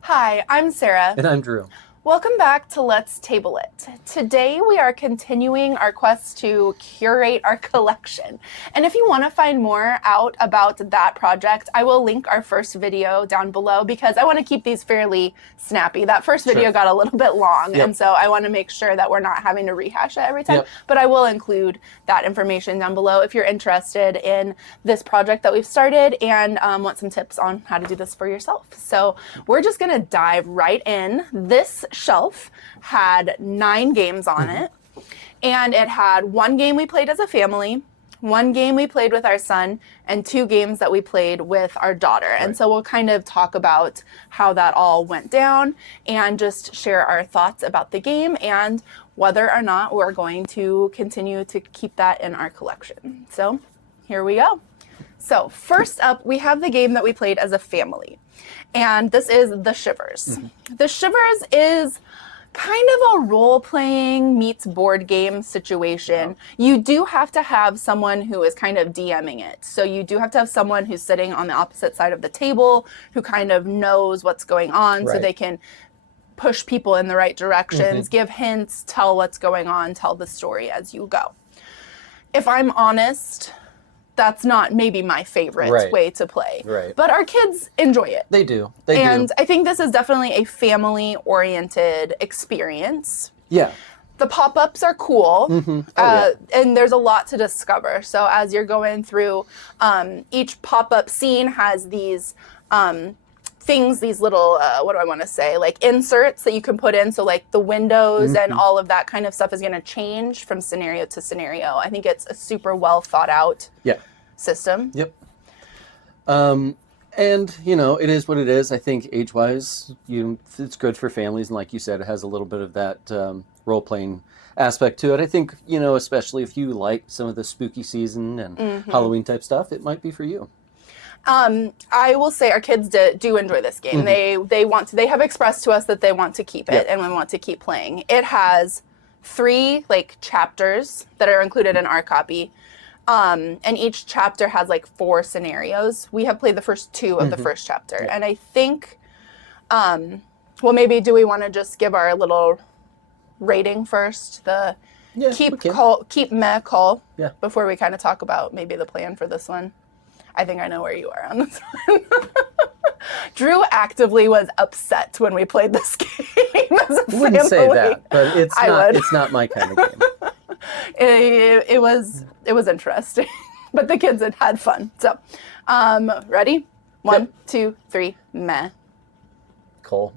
Hi, I'm Sarah. And I'm Drew. Welcome back to Let's Table It. Today we are continuing our quest to curate our collection. And if you want to find more out about that project, I will link our first video down below because I want to keep these fairly snappy. That first video got a little bit long, and so I want to make sure that we're not having to rehash it every time. But I will include that information down below if you're interested in this project that we've started and want some tips on how to do this for yourself. So we're just going to dive right in. This shelf had 9 games on it, and it had 1 game we played as a family, 1 game we played with our son, and 2 games that we played with our daughter. And so we'll kind of talk about how that all went down and just share our thoughts about the game and whether or not we're going to continue to keep that in our collection. So here we go. So first up, we have the game that we played as a family, and this is the Shivers. The Shivers is kind of a role-playing meets board game situation. You do have to have someone who is kind of DMing it. So you do have to have someone who's sitting on the opposite side of the table who kind of knows what's going on so they can push people in the right directions, give hints, tell what's going on, tell the story as you go. If I'm honest, that's not maybe my favorite way to play. But our kids enjoy it. They do. And I think this is definitely a family-oriented experience. Yeah. The pop-ups are cool, and there's a lot to discover. So as you're going through, each pop-up scene has these things, these little, what do I want to say, like inserts that you can put in. So like the windows and all of that kind of stuff is going to change from scenario to scenario. I think it's a super well thought out system. And, you know, it is what it is. I think age-wise, it's good for families. And like you said, it has a little bit of that role-playing aspect to it. I think, you know, especially if you like some of the spooky season and Halloween type stuff, it might be for you. I will say our kids do enjoy this game. They have expressed to us that they want to keep it and we want to keep playing. It has 3 like chapters that are included in our copy. And each chapter has like 4 scenarios. We have played the first 2 of the first chapter. And I think, well, maybe do we want to just give our little rating first? The keep meh call before we kind of talk about maybe the plan for this one. I think I know where you are on this one. Drew actively was upset when we played this game as a family. Wouldn't say that, but it's not my kind of game. It was interesting, but the kids had fun. So, ready? 1, 2, 3, meh. Cole.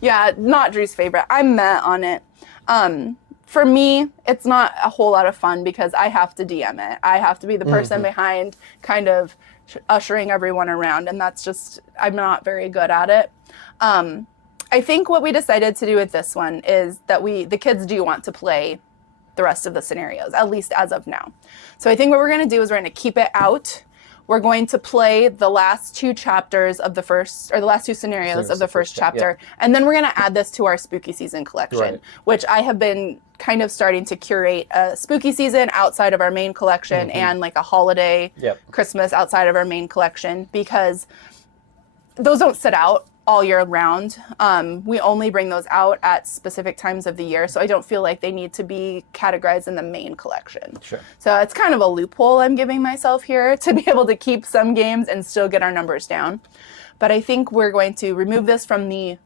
Yeah, not Drew's favorite. I'm meh on it. For me, it's not a whole lot of fun because I have to DM it. I have to be the person behind kind of ushering everyone around, and that's just, I'm not very good at it. I think what we decided to do with this one is that the kids do want to play the rest of the scenarios, at least as of now. So I think what we're going to do is we're going to keep it out. We're going to play the last 2 chapters of the first, or the last 2 scenarios of the first chapter, and then we're going to add this to our spooky season collection, which I have been kind of starting to curate a spooky season outside of our main collection and like a holiday Christmas outside of our main collection, because those don't sit out all year round. We only bring those out at specific times of the year, so I don't feel like they need to be categorized in the main collection. So it's kind of a loophole I'm giving myself here to be able to keep some games and still get our numbers down. But I think we're going to remove this from the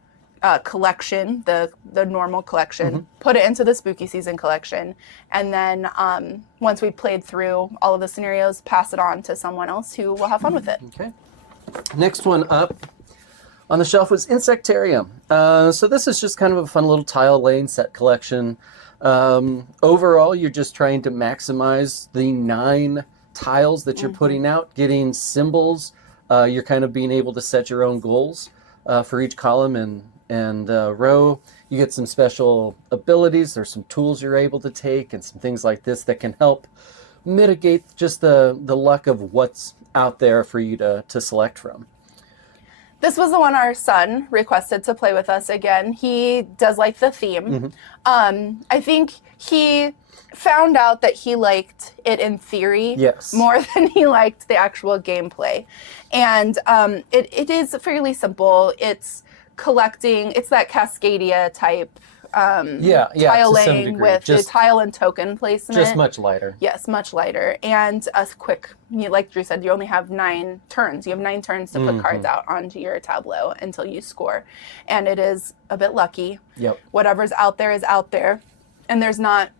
collection, the normal collection, put it into the spooky season collection, and then once we've played through all of the scenarios, pass it on to someone else who will have fun with it. Okay. Next one up on the shelf was Insectarium. So this is just kind of a fun little tile laying set collection. Overall, you're just trying to maximize the 9 tiles that you're putting out, getting symbols. You're kind of being able to set your own goals for each column and row. You get some special abilities. There's some tools you're able to take and some things like this that can help mitigate just the luck of what's out there for you to select from. This was the one our son requested to play with us again. He does like the theme. I think he found out that he liked it in theory Yes. more than he liked the actual gameplay. And it is fairly simple. It's collecting, it's that Cascadia type Yeah, tile to some laying degree. with the Just, tile and token placement. just much lighter. Yes, much lighter. And a quick, like Drew said, you only have 9 turns. You have 9 turns to put cards out onto your tableau until you score. And it is a bit lucky. Yep. Whatever's out there is out there. And there's not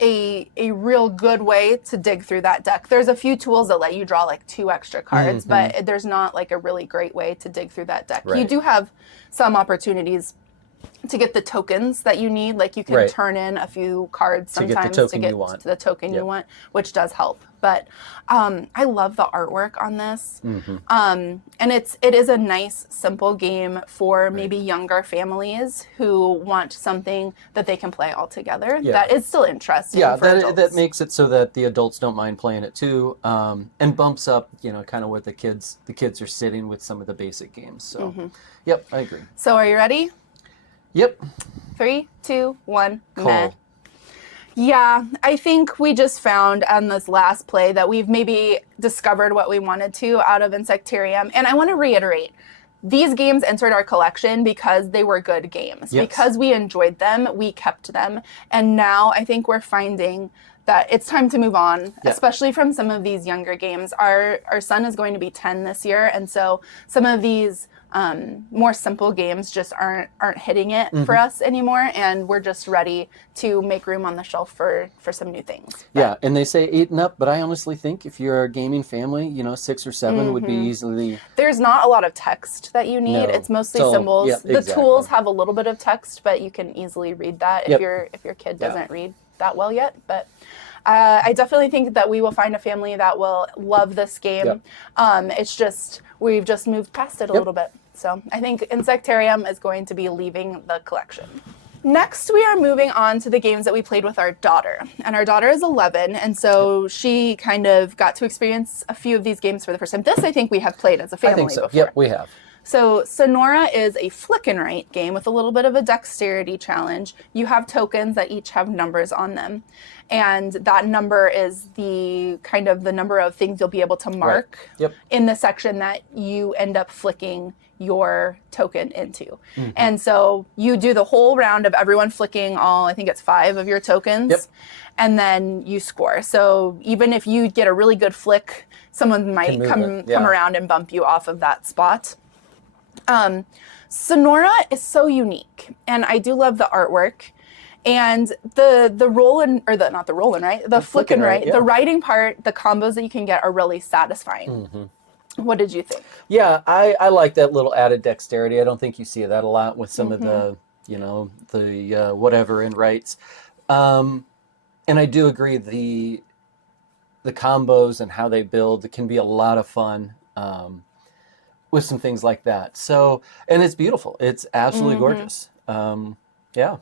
a real good way to dig through that deck. There's a few tools that let you draw like 2 extra cards, but there's not like a really great way to dig through that deck. Right. You do have some opportunities to get the tokens that you need. Like you can turn in a few cards sometimes to get to the token you want, which does help. But I love the artwork on this. And it is a nice, simple game for maybe younger families who want something that they can play all together that is still interesting for adults. That makes it so that the adults don't mind playing it too, and bumps up, kind of where the kids are sitting with some of the basic games. So, yep, I agree. So are you ready? Yep. 3, 2, 1, Cool. meh. Yeah, I think we just found on this last play that we've maybe discovered what we wanted to out of Insectarium. And I want to reiterate, these games entered our collection because they were good games. Yes. Because we enjoyed them, we kept them. And now I think we're finding that it's time to move on, especially from some of these younger games. Our son is going to be 10 this year, and so some of these more simple games just aren't hitting it for us anymore, and we're just ready to make room on the shelf for some new things. Yeah, and they say 8 and up, but I honestly think if you're a gaming family, 6 or 7 would be easily... There's not a lot of text that you need. No. It's mostly So, symbols. yeah, the exactly. tools have a little bit of text, but you can easily read that if your kid doesn't read that well yet. But I definitely think that we will find a family that will love this game. It's just, we've just moved past it a little bit. So I think Insectarium is going to be leaving the collection. Next, we are moving on to the games that we played with our daughter. And our daughter is 11, and so she kind of got to experience a few of these games for the first time. This, I think, we have played as a family I think so. before. Yep, we have. So Sonora is a flick and write game with a little bit of a dexterity challenge. You have tokens that each have numbers on them. And that number is the kind of the number of things you'll be able to mark in the section that you end up flicking your token into. And so you do the whole round of everyone flicking all, I think it's 5 of your tokens, and then you score. So even if you get a really good flick, someone might come around and bump you off of that spot. Sonora is so unique, and I do love the artwork. And the roll and, or the, not the roll and write, the flick and write, the writing part, the combos that you can get are really satisfying. What did you think? Yeah, I like that little added dexterity. I don't think you see that a lot with some of the, the whatever in writes. And I do agree the combos and how they build can be a lot of fun with some things like that. So, and it's beautiful. It's absolutely gorgeous. Yeah.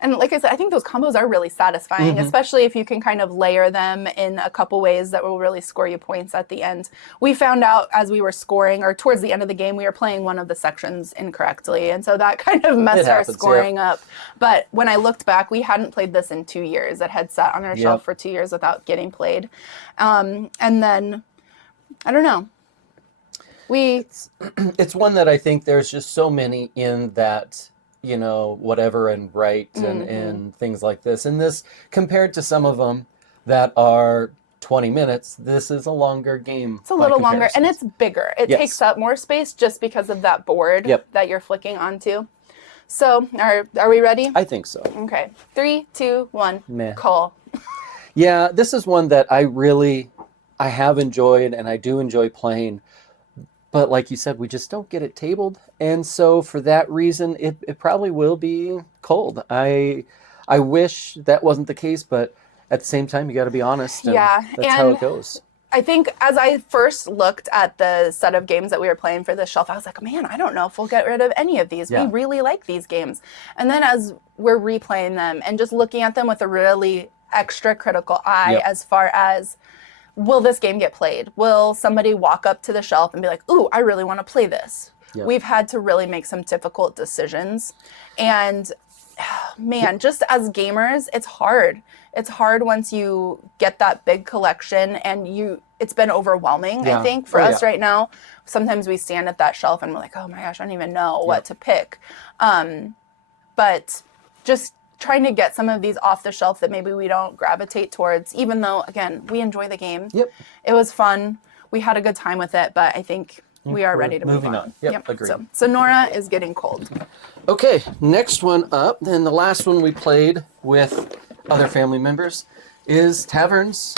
And like I said, I think those combos are really satisfying, especially if you can kind of layer them in a couple ways that will really score you points at the end. We found out as we were scoring, or towards the end of the game, we were playing one of the sections incorrectly. And so that kind of messed our scoring up. But when I looked back, we hadn't played this in 2 years. It had sat on our shelf for 2 years without getting played. And then, I don't know. It's one that I think there's just so many in that, whatever and write and things like this. And this, compared to some of them that are 20 minutes, this is a longer game. It's a little longer, and it's bigger. It takes up more space just because of that board that you're flicking onto. So, are we ready? I think so. Okay. 3, 2, 1. Meh. Call. Yeah, this is one that I have enjoyed, and I do enjoy playing. But like you said, we just don't get it tabled. And so for that reason, it probably will be cold. I wish that wasn't the case, but at the same time, you got to be honest. And that's how it goes. I think as I first looked at the set of games that we were playing for this shelf, I was like, man, I don't know if we'll get rid of any of these. We really like these games. And then as we're replaying them and just looking at them with a really extra critical eye as far as, will this game get played? Will somebody walk up to the shelf and be like, ooh, I really want to play this? Yep. we've had to really make some difficult decisions. And man, just as gamers, it's hard. It's hard once you get that big collection and it's been overwhelming, I think, for us right now. Sometimes we stand at that shelf and we're like, oh my gosh, I don't even know what to pick. But just trying to get some of these off the shelf that maybe we don't gravitate towards, even though, again, we enjoy the game. It was fun. We had a good time with it, but I think we are ready to move on. Agreed. So Sonora is getting cold. Okay, next one up, and the last one we played with other family members is Taverns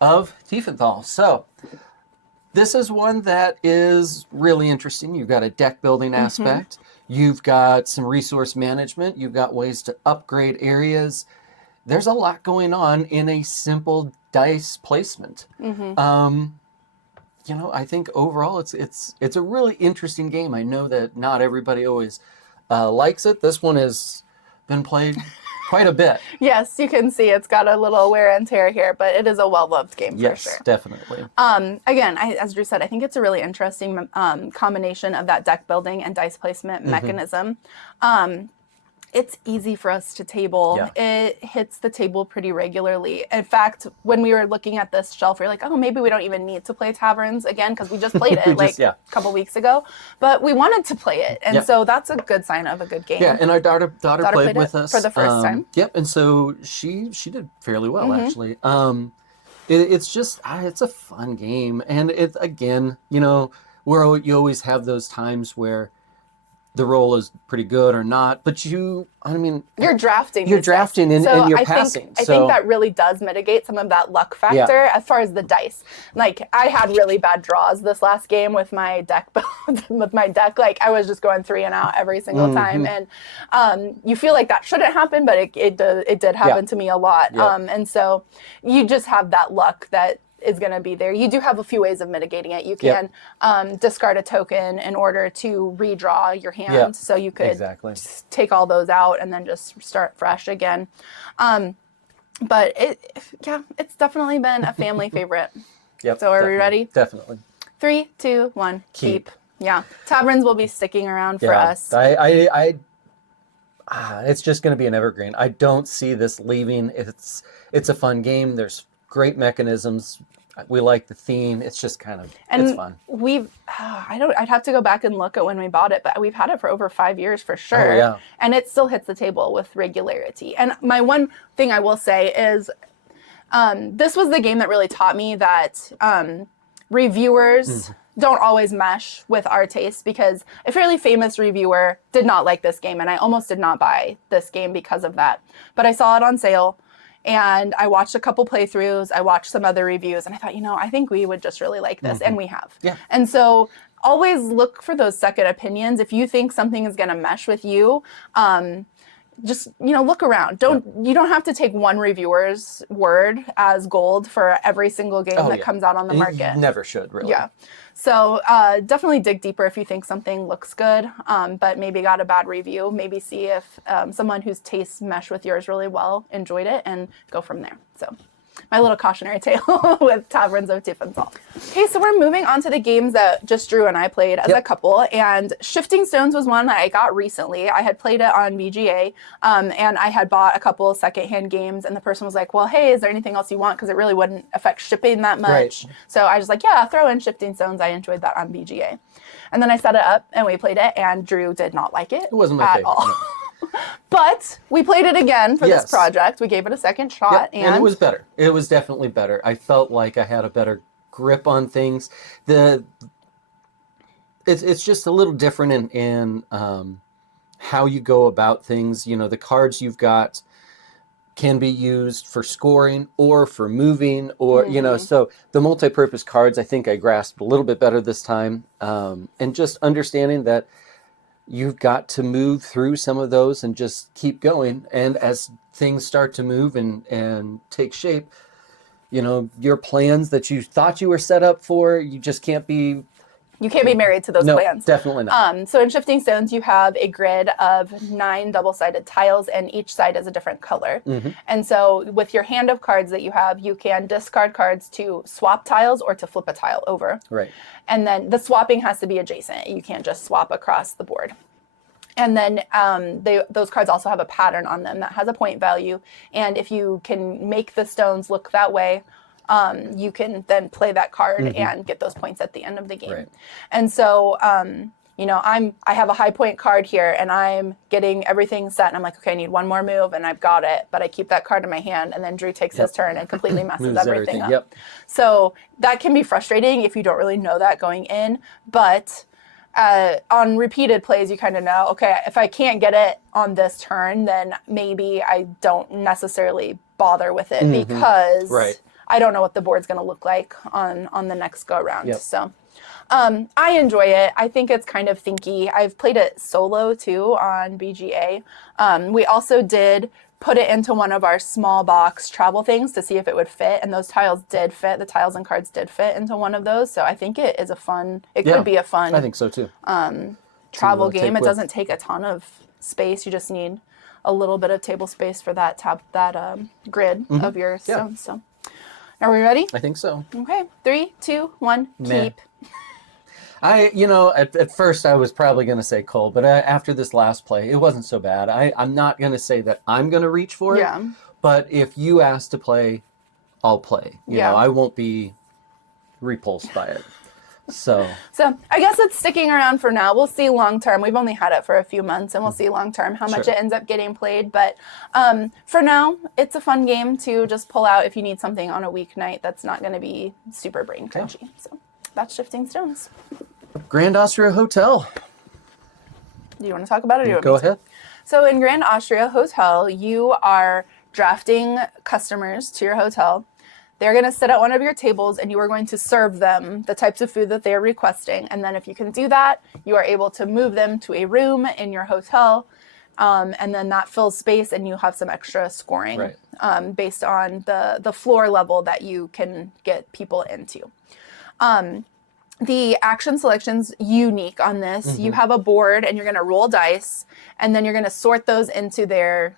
of Tiefenthal. So this is one that is really interesting. You've got a deck building aspect. You've got some resource management. You've got ways to upgrade areas. There's a lot going on in a simple dice placement. You know, I think overall it's a really interesting game. I know that not everybody always likes it. This one has been played quite a bit. Yes, you can see it's got a little wear and tear here, but it is a well-loved game for sure. Yes, definitely. Again, as Drew said, I think it's a really interesting combination of that deck building and dice placement mechanism. It's easy for us to table. It hits the table pretty regularly. In fact, when we were looking at this shelf, we were like, oh, maybe we don't even need to play Taverns again because we just played it a couple weeks ago. But we wanted to play it. And so that's a good sign of a good game. Yeah, and our daughter played with us. For the first time. Yep, and so she did fairly well, actually. It's just, it's a fun game. And it, again, you know, you always have those times where the roll is pretty good or not, but you're drafting. You're drafting and you're passing. I think that really does mitigate some of that luck factor as far as the dice. Like I had really bad draws this last game with my deck. Like I was just going 3 and out every single time, and you feel like that shouldn't happen, but it did happen to me a lot. And so you just have that luck that is going to be there. You do have a few ways of mitigating it. You can discard a token in order to redraw your hand. So you could take all those out and then just start fresh again. But it's definitely been a family favorite. So are we ready? Definitely. 3, 2, 1, keep. Yeah. Taverns will be sticking around for us. It's just going to be an evergreen. I don't see this leaving. It's a fun game. There's great mechanisms. We like the theme. It's just kind of, it's fun. I'd have to go back and look at when we bought it, but we've had it for over 5 years for sure. And it still hits the table with regularity. And my one thing I will say is, this was the game that really taught me that reviewers don't always mesh with our taste, because a fairly famous reviewer did not like this game, and I almost did not buy this game because of that. But I saw it on sale, and I watched a couple playthroughs, I watched some other reviews, and I thought, I think we would just really like this, and we have. And so always look for those second opinions. If you think something is going to mesh with you, just, look around. You don't have to take one reviewer's word as gold for every single game that comes out on the market. You never should, really. So definitely dig deeper if you think something looks good, but maybe got a bad review. Maybe see if someone whose tastes mesh with yours really well enjoyed it, and go from there. So my little cautionary tale with Taverns of Tiefenthal. Okay, so we're moving on to the games that just Drew and I played as a couple, and Shifting Stones was one that I got recently. I had played it on BGA, and I had bought a couple secondhand games, and the person was like, well, hey, is there anything else you want? Because it really wouldn't affect shipping that much. So I was like, yeah, throw in Shifting Stones. I enjoyed that on BGA. And then I set it up, and we played it, and Drew did not like it. It wasn't my favorite. All. But we played it again for this project. We gave it a second shot. And it was better. It was definitely better. I felt like I had a better grip on things. It's just a little different in how you go about things. The cards you've got can be used for scoring or for moving, or so the multi-purpose cards, I think I grasped a little bit better this time, and just understanding that you've got to move through some of those and just keep going. And as things start to move and take shape, your plans that you thought you were set up for, you just can't be You can't be married to those No, plans. definitely not. So in Shifting Stones, you have a grid of 9 double-sided tiles, and each side is a different color. And so with your hand of cards that you have, you can discard cards to swap tiles or to flip a tile over. Right. And then the swapping has to be adjacent. You can't just swap across the board. And then those cards also have a pattern on them that has a point value. And if you can make the stones look that way, you can then play that card and get those points at the end of the game. Right. And so, you know, I have a high point card here, and I'm getting everything set, and I'm like, okay, I need one more move, and I've got it, but I keep that card in my hand, and then Drew takes his turn and completely messes Moves everything up. Yep. So that can be frustrating if you don't really know that going in, but on repeated plays, you kind of know, okay, if I can't get it on this turn, then maybe I don't necessarily bother with it because I don't know what the board's going to look like on the next go around. Yep. So I enjoy it. I think it's kind of thinky. I've played it solo too on BGA. We also did put it into one of our small box travel things to see if it would fit, and those tiles did fit. The tiles and cards did fit into one of those, so I think it is could be a fun I think so too. travel game. It doesn't take a ton of space. You just need a little bit of table space for that grid of your stones. So, are we ready? I think so. Okay, 3, 2, 1, keep. At first I was probably going to say Cole, but after this last play, it wasn't so bad. I'm not going to say that I'm going to reach for it, but if you ask to play, I'll play. You know, I won't be repulsed by it. So I guess it's sticking around for now. We'll see long term. We've only had it for a few months, and we'll see long term how much it ends up getting played. But for now, it's a fun game to just pull out if you need something on a weeknight that's not going to be super brain crunchy. So that's Shifting Stones. Grand Austria Hotel. Do you want to talk about it? Or Go ahead. So in Grand Austria Hotel, you are drafting customers to your hotel. They're going to sit at one of your tables, and you are going to serve them the types of food that they are requesting. And then if you can do that, you are able to move them to a room in your hotel, and then that fills space, and you have some extra scoring based on the floor level that you can get people into. The action selection's unique on this. You have a board, and you're going to roll dice, and then you're going to sort those into their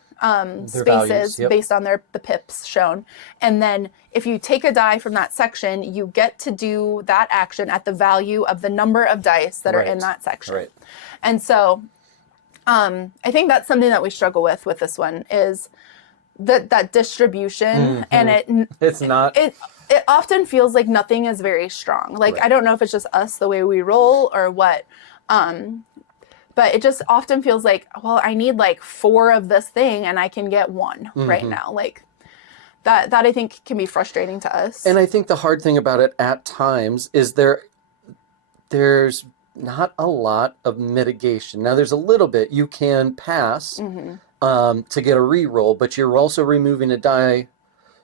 spaces based on the pips shown. And then if you take a die from that section, you get to do that action at the value of the number of dice that are in that section. Right. And so I think that's something that we struggle with this one is that distribution, and it often feels like nothing is very strong. Like, I don't know if it's just us, the way we roll, or what, but it just often feels like, well, I need like 4 of this thing and I can get 1 right now. Like that I think can be frustrating to us. And I think the hard thing about it at times is there's not a lot of mitigation. Now there's a little bit you can pass to get a re-roll, but you're also removing a die.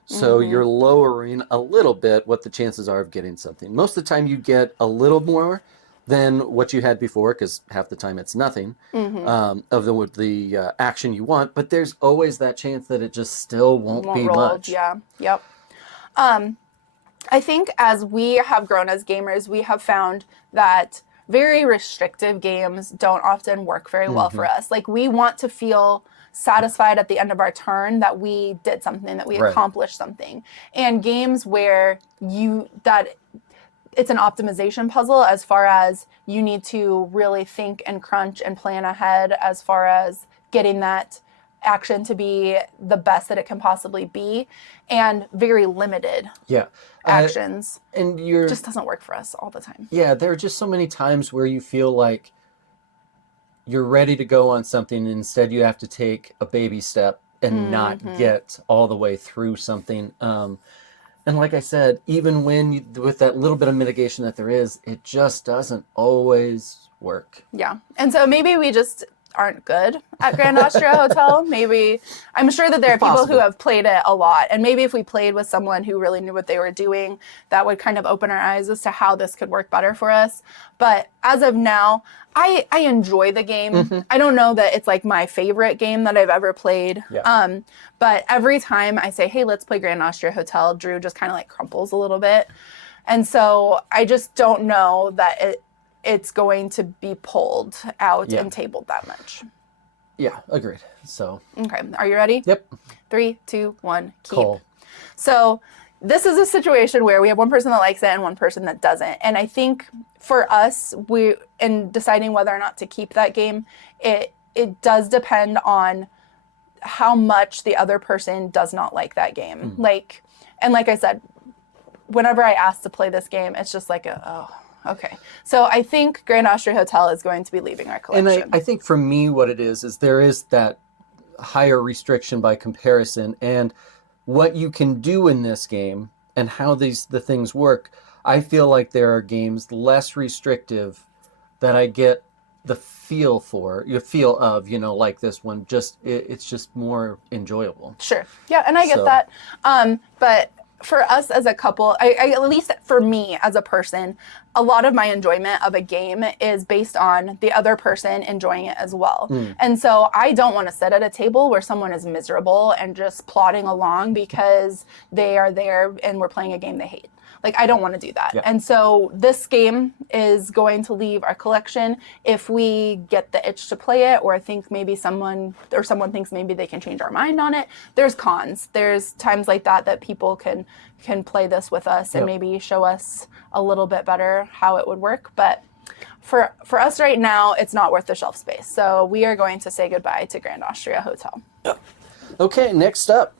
So you're lowering a little bit what the chances are of getting something. Most of the time you get a little more than what you had before, because half the time it's nothing of the action you want. But there's always that chance that it just still won't be roll. much. Yeah, yep. I think as we have grown as gamers, we have found that very restrictive games don't often work very well for us. Like, we want to feel satisfied at the end of our turn that we did something, that we accomplished something. And games where it's an optimization puzzle, as far as you need to really think and crunch and plan ahead as far as getting that action to be the best that it can possibly be, and very limited actions. And just doesn't work for us all the time. Yeah, there are just so many times where you feel like you're ready to go on something, and instead you have to take a baby step and not get all the way through something. And like I said, even with that little bit of mitigation that there is, it just doesn't always work. Yeah. And so maybe we just aren't good at Grand Austria Hotel. Maybe, I'm sure that there are people who have played it a lot. And maybe if we played with someone who really knew what they were doing, that would kind of open our eyes as to how this could work better for us. But as of now, I enjoy the game. I don't know that it's like my favorite game that I've ever played. Yeah. But every time I say, hey, let's play Grand Austria Hotel, Drew just kind of like crumples a little bit. And so I just don't know that it's going to be pulled out Yeah. and tabled that much. Yeah, agreed. So. Okay, are you ready? Yep. 3, 2, 1, keep. Cool. So this is a situation where we have one person that likes it and one person that doesn't. And I think for us, in deciding whether or not to keep that game, it does depend on how much the other person does not like that game. Like I said, whenever I ask to play this game, it's just like okay. So I think Grand Austria Hotel is going to be leaving our collection. And I think for me, what it is there is that higher restriction by comparison, and what you can do in this game and how the things work. I feel like there are games less restrictive that I get the feel of, like this one. It's just more enjoyable. Sure. Yeah, and I get that. But for us as a couple, I at least for me as a person, a lot of my enjoyment of a game is based on the other person enjoying it as well. And so I don't want to sit at a table where someone is miserable and just plodding along because they are there and we're playing a game they hate. Like, I don't want to do that. Yeah. And so this game is going to leave our collection if we get the itch to play it, or I think maybe someone thinks maybe they can change our mind on it. There's cons. There's times like that people can play this with us and maybe show us a little bit better how it would work. But for us right now, it's not worth the shelf space. So we are going to say goodbye to Grand Austria Hotel. Okay, next up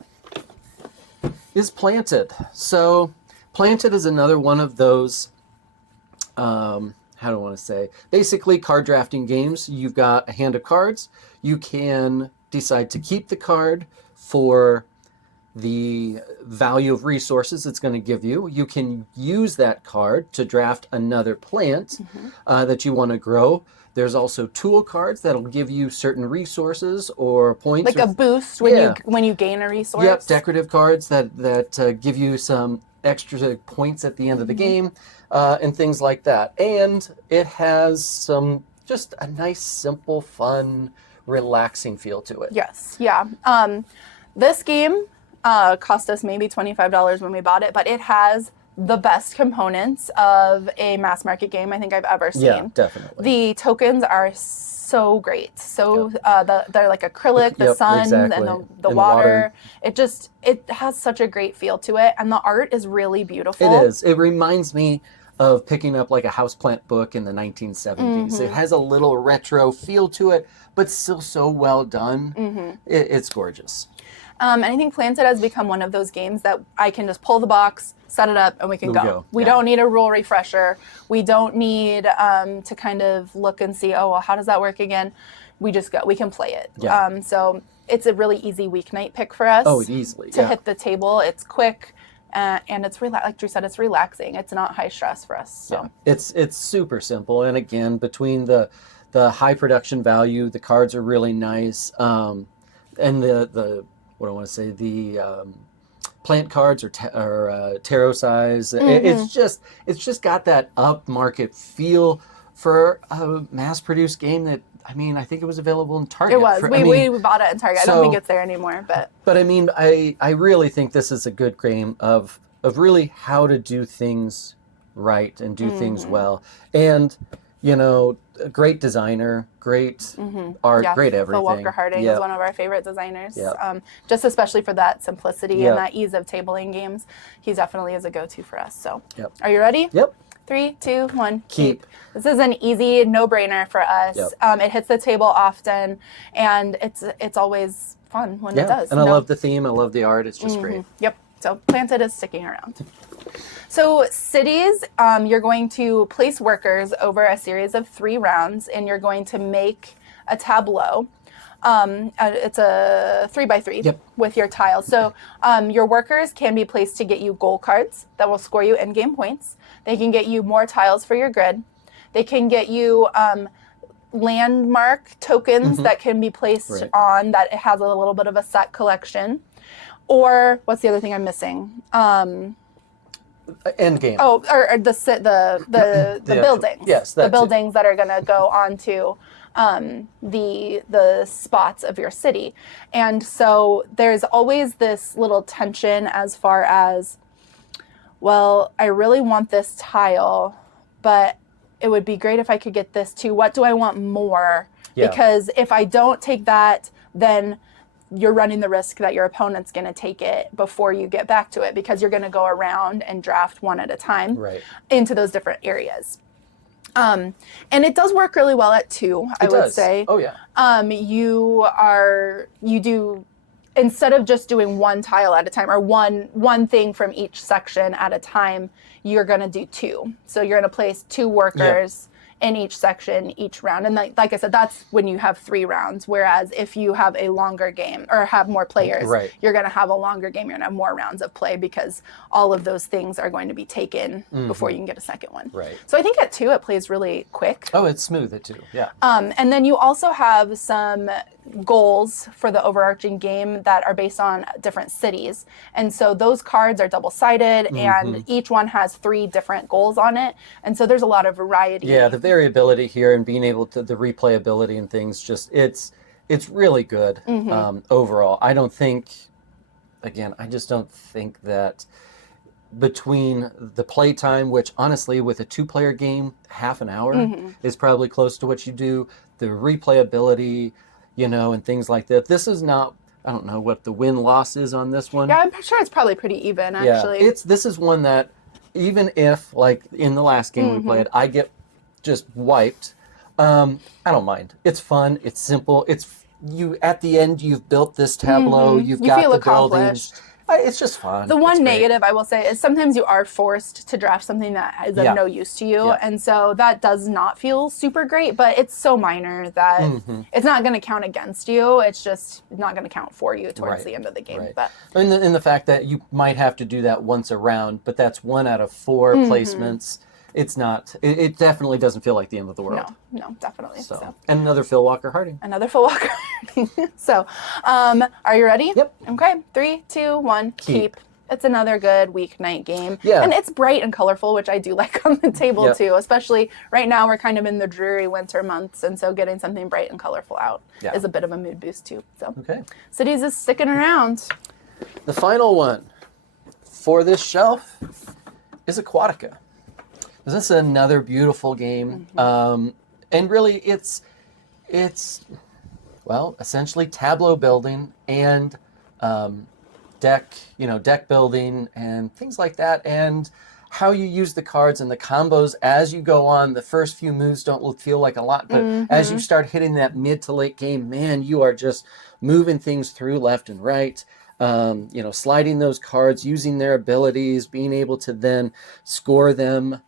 is Planted. So Planted is another one of those, how do I want to say, basically card drafting games. You've got a hand of cards. You can decide to keep the card for the value of resources it's going to give you. You can use that card to draft another plant that you want to grow. There's also tool cards that'll give you certain resources or points. Like a boost when you gain a resource? Yep, decorative cards that give you some extra points at the end of the game, and things like that. And it has just a nice, simple, fun, relaxing feel to it. Yes, yeah. This game cost us maybe $25 when we bought it, but it has the best components of a mass market game I think I've ever seen. Yeah, definitely. The tokens are so great. So they're like acrylic, the sun exactly. and the water. It has such a great feel to it, and the art is really beautiful. It is. It reminds me of picking up like a houseplant book in the 1970s. It has a little retro feel to it, but still so well done. It's gorgeous. And I think Planted has become one of those games that I can just pull the box, set it up, and we can go. We don't need a rule refresher. We don't need to kind of look and see, oh, well, how does that work again? We just go. We can play it. Yeah. So it's a really easy weeknight pick for us. Oh, easily. To hit the table. It's quick, and it's like Drew said, it's relaxing. It's not high stress for us. So it's super simple. And again, between the high production value, the cards are really nice, and the what I want to say, the plant cards are tarot size. It's just got that upmarket feel for a mass-produced game that, I mean, I think it was available in Target. It was. We bought it in Target. So, I don't think it's there anymore, but. But I mean, I really think this is a good game of really how to do things right and do things well. And, a great designer, great art, great everything. Phil Walker Harding is one of our favorite designers. Just especially for that simplicity and that ease of tabling games. He definitely is a go-to for us. So, are you ready? Yep. 3, 2, 1, keep. This is an easy no-brainer for us. It hits the table often, and it's always fun when it does. And I love the theme. I love the art. It's just great. Yep. So Planted is sticking around. So cities, you're going to place workers over a series of 3 rounds, and you're going to make a tableau. It's a 3x3 with your tiles. So your workers can be placed to get you goal cards that will score you in-game points. They can get you more tiles for your grid. They can get you landmark tokens that can be placed on that. It has a little bit of a set collection. Or what's the other thing I'm missing? End game. Oh, or the buildings. Yes, the buildings that are going to go onto the spots of your city. And so there's always this little tension as far as, well, I really want this tile, but it would be great if I could get this too. What do I want more? Yeah. Because if I don't take that, then you're running the risk that your opponent's going to take it before you get back to it, because you're going to go around and draft one at a time into those different areas. And it does work really well at 2, I would say. Oh, yeah. You do, instead of just doing one tile at a time, or one thing from each section at a time, you're going to do 2. So you're going to place 2 workers in each section, each round. And like I said, that's when you have 3 rounds. Whereas if you have a longer game or have more players, you're going to have a longer game. You're going to have more rounds of play, because all of those things are going to be taken before you can get a second one. So I think at 2, it plays really quick. Oh, it's smooth at 2, yeah. And then you also have some goals for the overarching game that are based on different cities. And so those cards are double-sided, and each one has 3 different goals on it. And so there's a lot of variety. Yeah, the variability here and being able to, the replayability and things, just, it's really good overall. I don't think, again, I just don't think that between the playtime, which honestly with a 2-player game, half an hour is probably close to what you do, the replayability, and things like that. This is not, I don't know what the win-loss is on this one. Yeah, I'm sure it's probably pretty even, actually. Yeah, this is one that, even if, like in the last game we played, I get just wiped, I don't mind. It's fun, it's simple, at the end you've built this tableau, you've got feel the accomplished. buildings. It's just fun. The one negative I will say is sometimes you are forced to draft something that is of no use to you. And so that does not feel super great, but it's so minor that it's not going to count against you. It's just not going to count for you towards the end of the game. But in the fact that you might have to do that once a round, but that's 1 out of 4 placements. It's not, it definitely doesn't feel like the end of the world. No, definitely. So. And another Phil Walker Harding. Another Phil Walker Harding. So, are you ready? Yep. Okay, 3, 2, 1, keep. It's another good weeknight game. Yeah. And it's bright and colorful, which I do like on the table too, especially right now we're kind of in the dreary winter months. And so getting something bright and colorful out is a bit of a mood boost too. So, Cities is sticking around. The final one for this shelf is Aquatica. This is another beautiful game, and really it's well, essentially tableau building and deck building and things like that, and how you use the cards and the combos as you go on. The first few moves don't feel like a lot, but as you start hitting that mid to late game, man, you are just moving things through left and right. Sliding those cards, using their abilities, being able to then score them.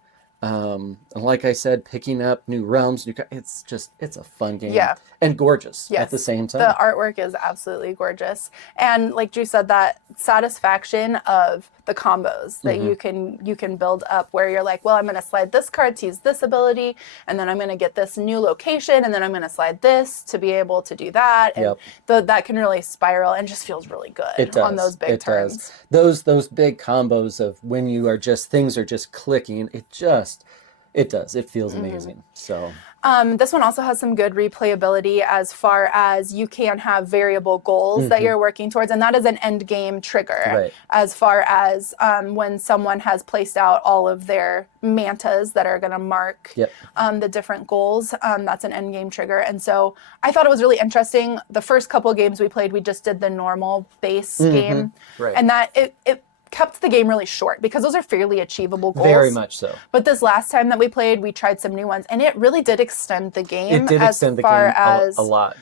And like I said, picking up new realms, it's a fun game. Yeah. And gorgeous at the same time. The artwork is absolutely gorgeous. And like Drew said, that satisfaction of the combos that you can build up, where you're like, well, I'm going to slide this card to use this ability, and then I'm going to get this new location, and then I'm going to slide this to be able to do that. And that can really spiral and just feels really good on those big turns. Those big combos of when you are things are just clicking, it feels amazing. So this one also has some good replayability, as far as you can have variable goals that you're working towards, and that is an end game trigger. As far as when someone has placed out all of their mantas that are going to mark the different goals, that's an end game trigger. And so I thought it was really interesting. The first couple games we played, we just did the normal base game, and that it kept the game really short, because those are fairly achievable goals. Very much so. But this last time that we played, we tried some new ones, and it really did extend the game. It did extend the game a lot,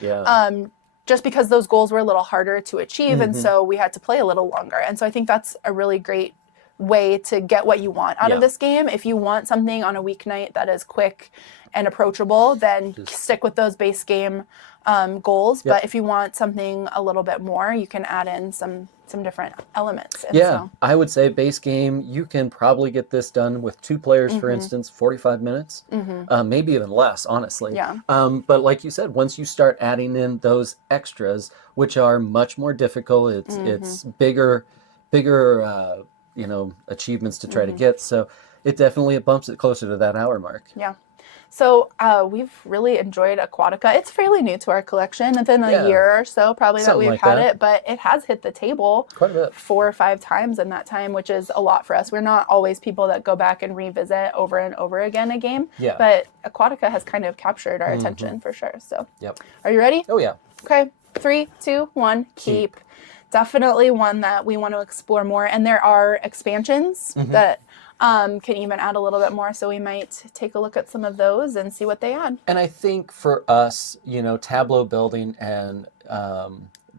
just because those goals were a little harder to achieve, and so we had to play a little longer. And so I think that's a really great way to get what you want out of this game. If you want something on a weeknight that is quick and approachable, then stick with those base game goals. But if you want something a little bit more, you can add in some different elements. And so, I would say base game, you can probably get this done with 2 players, for instance, 45 minutes, maybe even less, honestly. But like you said, once you start adding in those extras, which are much more difficult, it's bigger achievements to try to get. So it bumps it closer to that hour mark. Yeah. So we've really enjoyed Aquatica. It's fairly new to our collection. It's been a year or so probably that Something we've like had that. it, but it has hit the table Quite a bit. 4 or 5 times in that time, which is a lot for us. We're not always people that go back and revisit over and over again a game, Yeah. but Aquatica has kind of captured our attention for sure. So, Yep. are you ready? Oh yeah. Okay, 3, 2, 1, keep. Definitely one that we want to explore more. And there are expansions that can even add a little bit more. So we might take a look at some of those and see what they add. And I think for us, tableau building and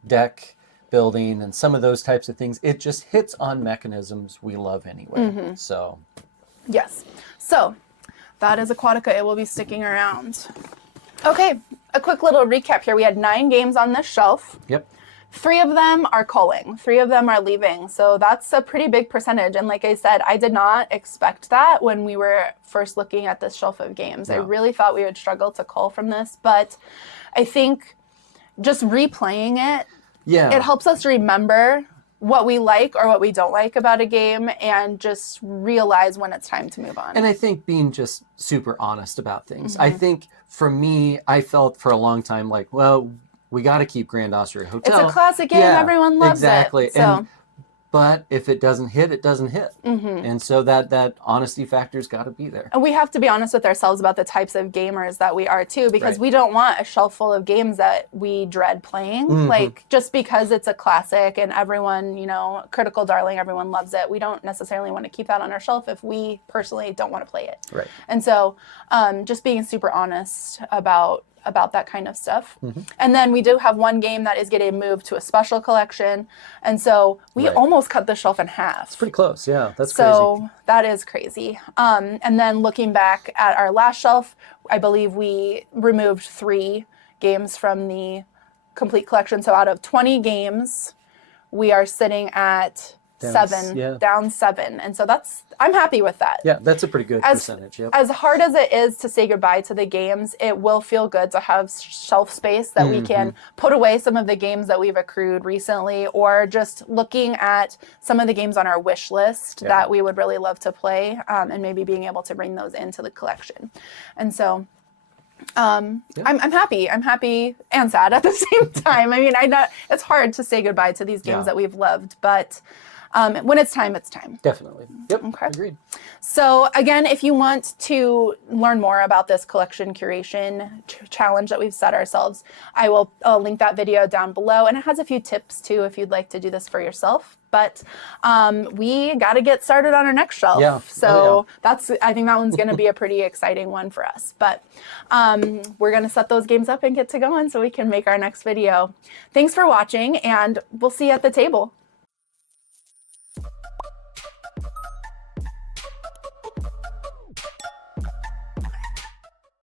deck building and some of those types of things, it just hits on mechanisms we love anyway. So. Yes. So that is Aquatica. It will be sticking around. Okay, a quick little recap here. We had 9 games on this shelf. Yep. 3 of them are culling, 3 of them are leaving. So that's a pretty big percentage. And like I said, I did not expect that when we were first looking at this shelf of games. No. I really thought we would struggle to cull from this, but I think just replaying it, it helps us remember what we like or what we don't like about a game and just realize when it's time to move on. And I think being just super honest about things. I think for me, I felt for a long time like, well, we got to keep Grand Austria Hotel. It's a classic game. Everyone loves it. So. But if it doesn't hit, it doesn't hit. And so that honesty factor's got to be there. And we have to be honest with ourselves about the types of gamers that we are too, because we don't want a shelf full of games that we dread playing. Like just because it's a classic and everyone, critical darling, everyone loves it. We don't necessarily want to keep that on our shelf if we personally don't want to play it. Right. And so just being super honest about that kind of stuff. And then we do have one game that is getting moved to a special collection. And so we almost cut the shelf in half. It's pretty close. Yeah, that's crazy. So that is crazy. And then looking back at our last shelf, I believe we removed 3 games from the complete collection. So out of 20 games, we are sitting at down 7. And so I'm happy with that. Yeah, that's a pretty good percentage. Yep. As hard as it is to say goodbye to the games, it will feel good to have shelf space that we can put away some of the games that we've accrued recently, or just looking at some of the games on our wish list that we would really love to play, and maybe being able to bring those into the collection. And so I'm happy. I'm happy and sad at the same time. I mean, I know it's hard to say goodbye to these games that we've loved, but when it's time, it's time. Definitely. Yep. Okay. Agreed. So again, if you want to learn more about this collection curation challenge that we've set ourselves, I will link that video down below, and it has a few tips too if you'd like to do this for yourself. But we got to get started on our next shelf. Yeah. So I think that one's going to be a pretty exciting one for us. But we're going to set those games up and get to going so we can make our next video. Thanks for watching, and we'll see you at the table.